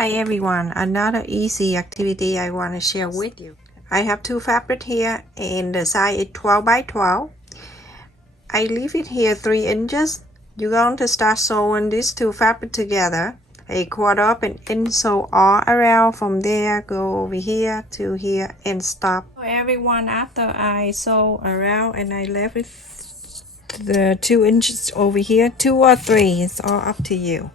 Hi everyone, another easy activity I want to share with you. I have two fabric here and the size is 12 by 12. I leave it here 3 inches. You're going to start sewing these two fabric together. A quarter of an inch sew all around, from there go over here to here and stop. So everyone, after I sew around and I left it the 2 inches over here, 2 or 3, it's all up to you.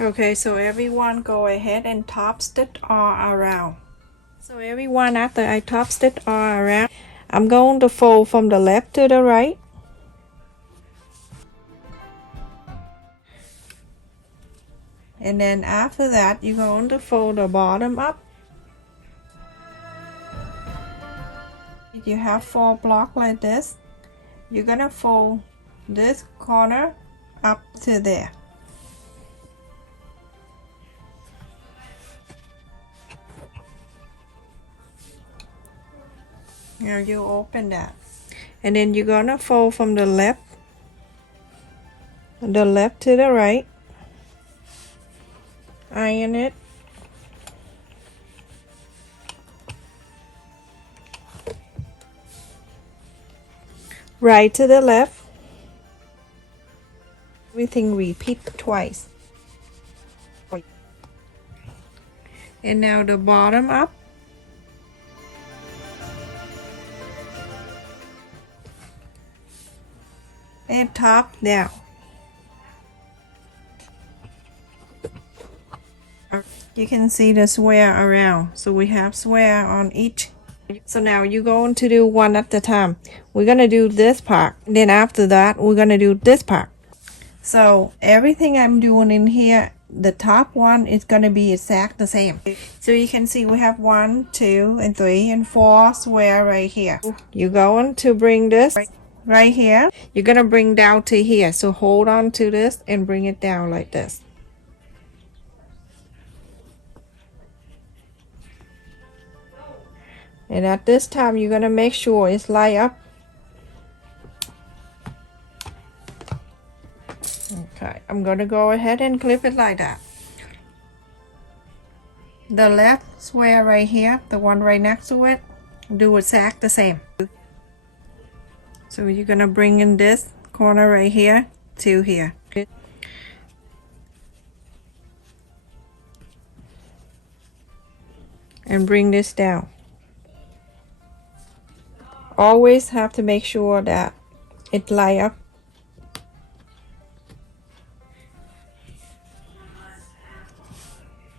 Okay, so everyone go ahead and top stitch all around. So everyone, after I top stitch all around, I'm going to fold from the left to the right. And then after that, you're going to fold the bottom up. If you have 4 blocks like this, you're gonna fold this corner up to there. Now you open that, and then you're gonna fold from the left to the right, iron it, right to the left. Everything repeat twice. And now the bottom up. And top down. You can see the square around, so we have square on each. So now you're going to do one at a time. We're gonna do this part, and then after that we're gonna do this part. So everything I'm doing in here, the top one is gonna be exact the same. So you can see we have 1, 2, and 3, and 4 square right here. You're going to bring this right here. You're gonna bring down to here. So hold on to this and bring it down like this. And at this time, you're gonna make sure it's lined up. Okay, I'm gonna go ahead and clip it like that. The left square right here, the one right next to it, do exact the same. So you're gonna bring in this corner right here to here. And bring this down. Always have to make sure that it line up.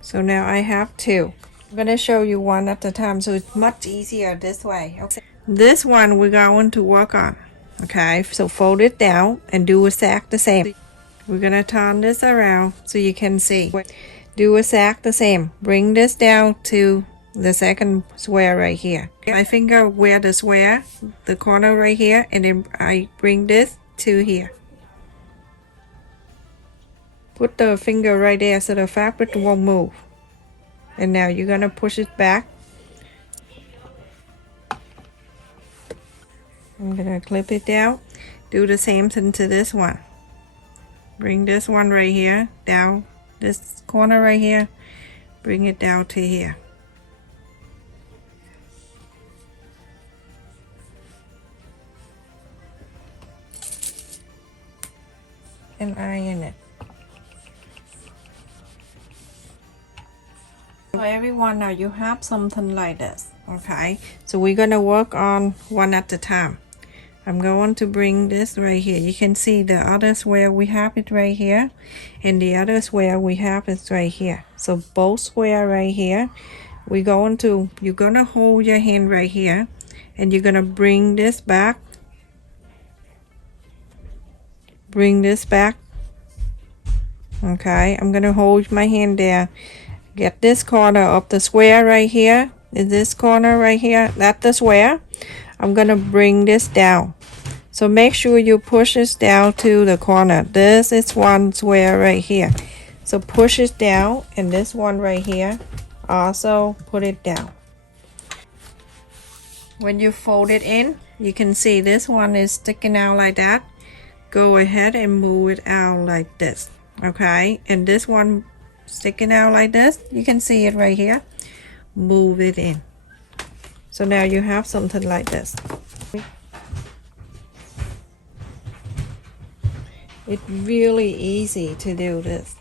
So now I have 2. I'm gonna show you one at a time, so it's much easier this way. Okay. This one we're going to work on. Okay, so fold it down and do exact the same. We're gonna turn this around so you can see. Do exact the same. Bring this down to the second square right here. My finger where the square, the corner right here, and then I bring this to here. Put the finger right there so the fabric won't move. And now you're gonna push it back. I'm gonna clip it down. Do the same thing to this one. Bring this one right here down, this corner right here, bring it down to here. And iron it. So everyone, now you have something like this. Okay, so we're gonna work on one at a time. I'm going to bring this right here. You can see the other square we have it right here, and the other square we have is right here. So both square right here, you're gonna hold your hand right here, and you're gonna bring this back. Bring this back. Okay, I'm gonna hold my hand there get this corner of the square right here. Is this corner right here? That's the square. I'm gonna bring this down. So make sure you push this down to the corner. This is one square right here. So push it down, and this one right here, also put it down. When you fold it in, you can see this one is sticking out like that. Go ahead and move it out like this, okay? And this one sticking out like this, you can see it right here. Move it in. So now you have something like this. It's really easy to do this.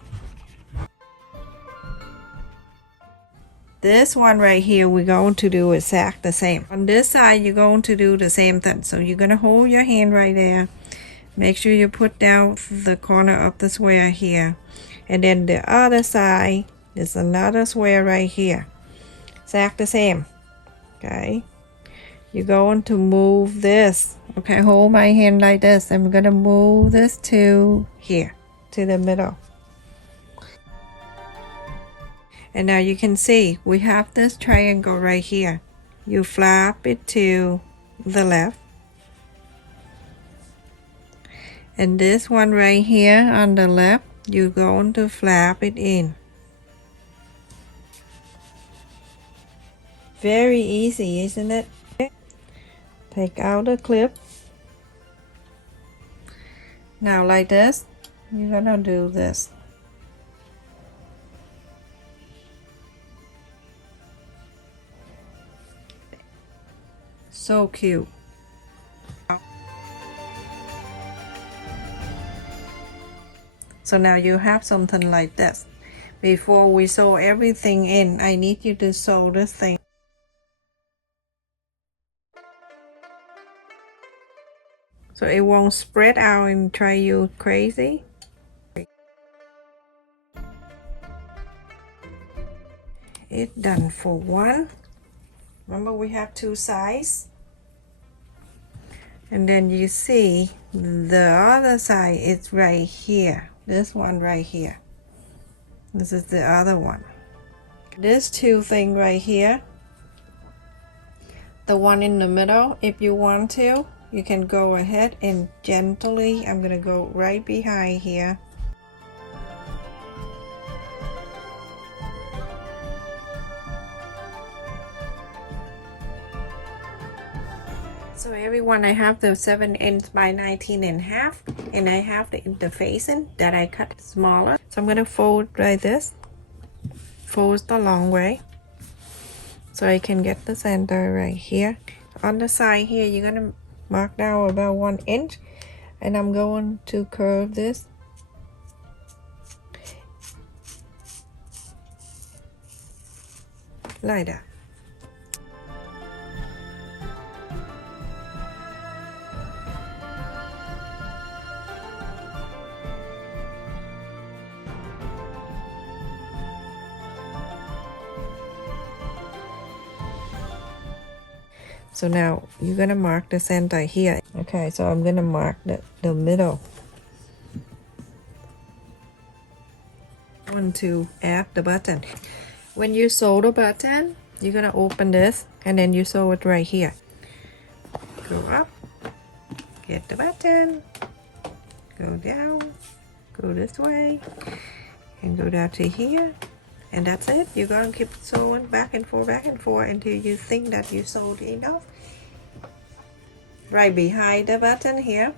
This one right here, we're going to do exact the same. On this side, you're going to do the same thing. So you're going to hold your hand right there. Make sure you put down the corner of the square here. And then the other side, there's another square right here. Exact the same. Okay. You're going to move this. Okay, hold my hand like this. I'm going to move this to here, to the middle. And now you can see we have this triangle right here. You flap it to the left. And this one right here on the left, you're going to flap it in. Very easy, isn't it? Take out the clip. Now like this, you're gonna do this. So cute. So now you have something like this. Before we sew everything in, I need you to sew this thing. So it won't spread out and drive you crazy. It's done for one. Remember we have two sides. And then you see the other side is right here. This one right here. This is the other one. This two thing right here. The one in the middle, if you want to, you can go ahead and gently, I'm gonna go right behind here. So everyone, I have the 7 inch by 19.5, and I have the interfacing that I cut smaller. So I'm gonna fold like this, fold the long way, so I can get the center right here. On the side here, you're gonna mark down about 1 inch, and I'm going to curve this. Like that. So now you're gonna mark the center here. Okay, so I'm gonna mark the middle. I want to add the button. When you sew the button, you're gonna open this and then you sew it right here. Go up, get the button, go down, go this way, and go down to here. And that's it. You're going to keep sewing back and forth until you think that you sewed enough. Right behind the button here.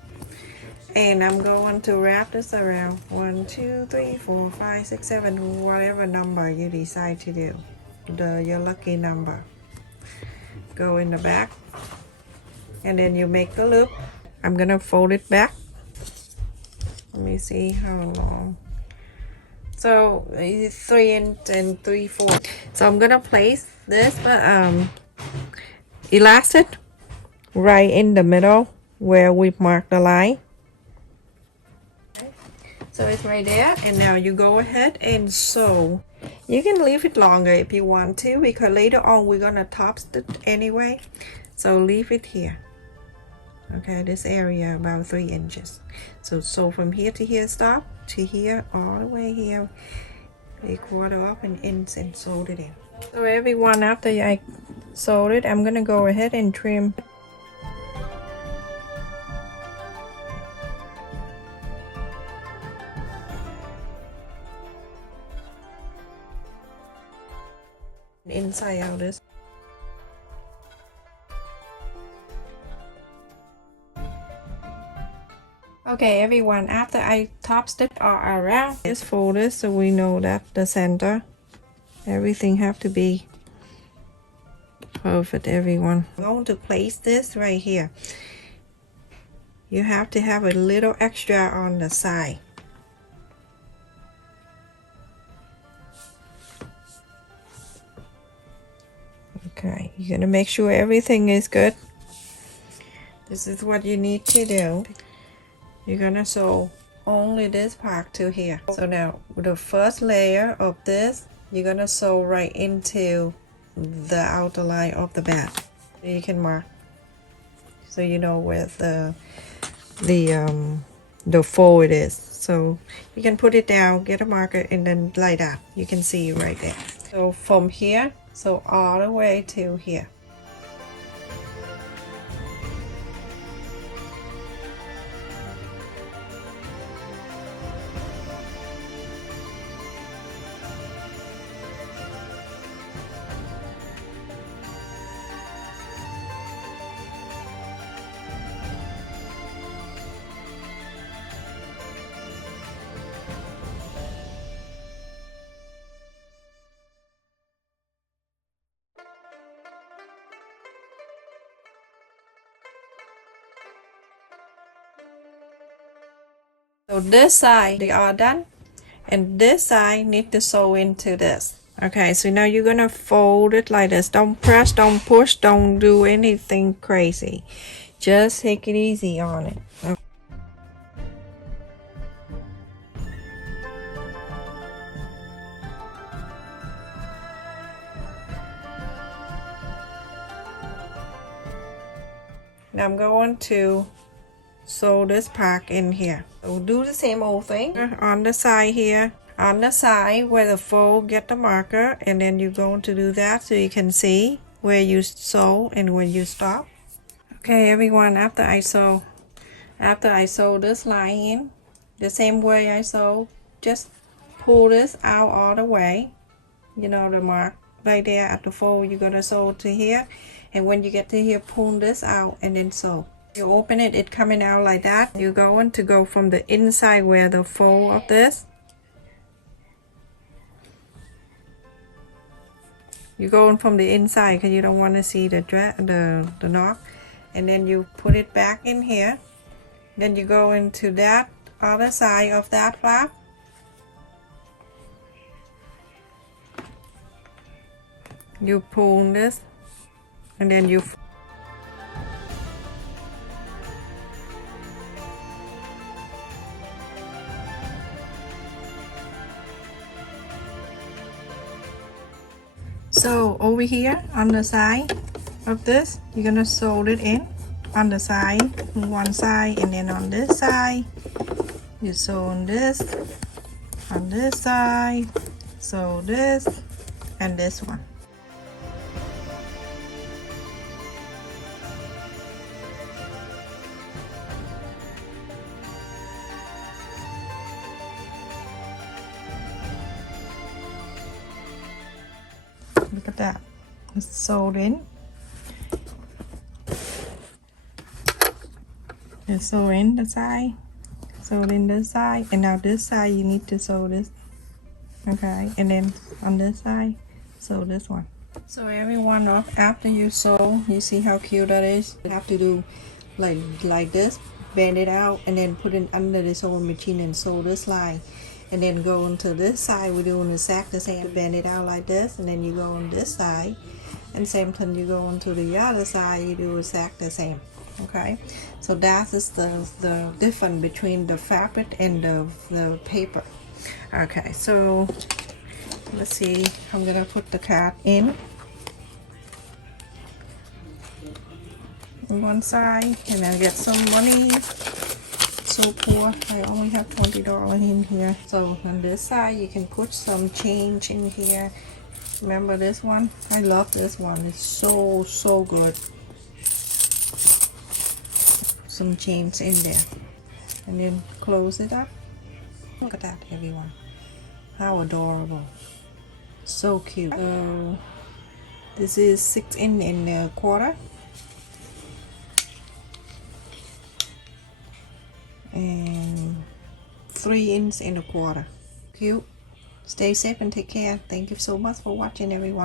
And I'm going to wrap this around 1, 2, 3, 4, 5, 6, 7, whatever number you decide to do. Your lucky number. Go in the back. And then you make the loop. I'm going to fold it back. Let me see how long. So 3 and 3/4. So I'm gonna place this elastic right in the middle where we marked the line. Okay. So it's right there, and now you go ahead and sew. You can leave it longer if you want to, because later on we're gonna top stitch anyway. So leave it here. Okay, this area about 3 inches. So from here to here, stop to here, all the way here. 3/4 up and ends and sewed it in. So everyone, after I sewed it, I'm gonna go ahead and trim. Inside out this. Okay everyone, after I top stitch all around this folded, so we know that the center, everything have to be perfect everyone. I'm going to place this right here. You have to have a little extra on the side. Okay, you're gonna make sure everything is good. This is what you need to do. You're gonna sew only this part to here. So now the first layer of this, you're gonna sew right into the outer line of the back. You can mark so you know where the fold is. So you can put it down, get a marker, and then like that you can see right there. So from here, so all the way to here. So this side they are done, and this side need to sew into this. Okay, so now you're gonna fold it like this. Don't press, don't push, don't do anything crazy. Just take it easy on it. Okay. Now I'm going to sew this part in here. So do the same old thing on the side here, on the side where the fold get the marker, and then you're going to do that so you can see where you sew and where you stop. Okay everyone, after I sew this line in the same way I sew, just pull this out all the way, you know, the mark right there at the fold. You're gonna sew to here, and when you get to here, pull this out and then sew. You open it, it coming out like that. You're going to go from the inside where the fold of this. You're going from the inside because you don't want to see the knot, and then you put it back in here. Then you go into that other side of that flap. You pull this, and then you so over here on the side of this, you're gonna sew it in on the side, one side, and then on this side you sew on this side, sew this and this one. Look at that, it's sewed in. It's sew in the side, sew in this side, and now this side you need to sew this. Okay, and then on this side, sew this one. So everyone, after you sew, you see how cute that is. You have to do like this, bend it out, and then put it under the sewing machine and sew this line. And then go into this side, we're doing exactly the same. Bend it out like this, and then you go on this side, and same time you go on to the other side, you do exactly the same. Okay, so that is the difference between the fabric and the paper. Okay, so let's see, I'm gonna put the card in on one side, and then get some money, so poor. I only have $20 in here. So on this side, you can put some change in here. Remember this one? I love this one. It's so good. Some change in there. And then close it up. Look at that, everyone. How adorable. So cute. So this is 6 in a quarter. And 3 inches in a quarter. Cute. Stay safe and take care. Thank you so much for watching, everyone.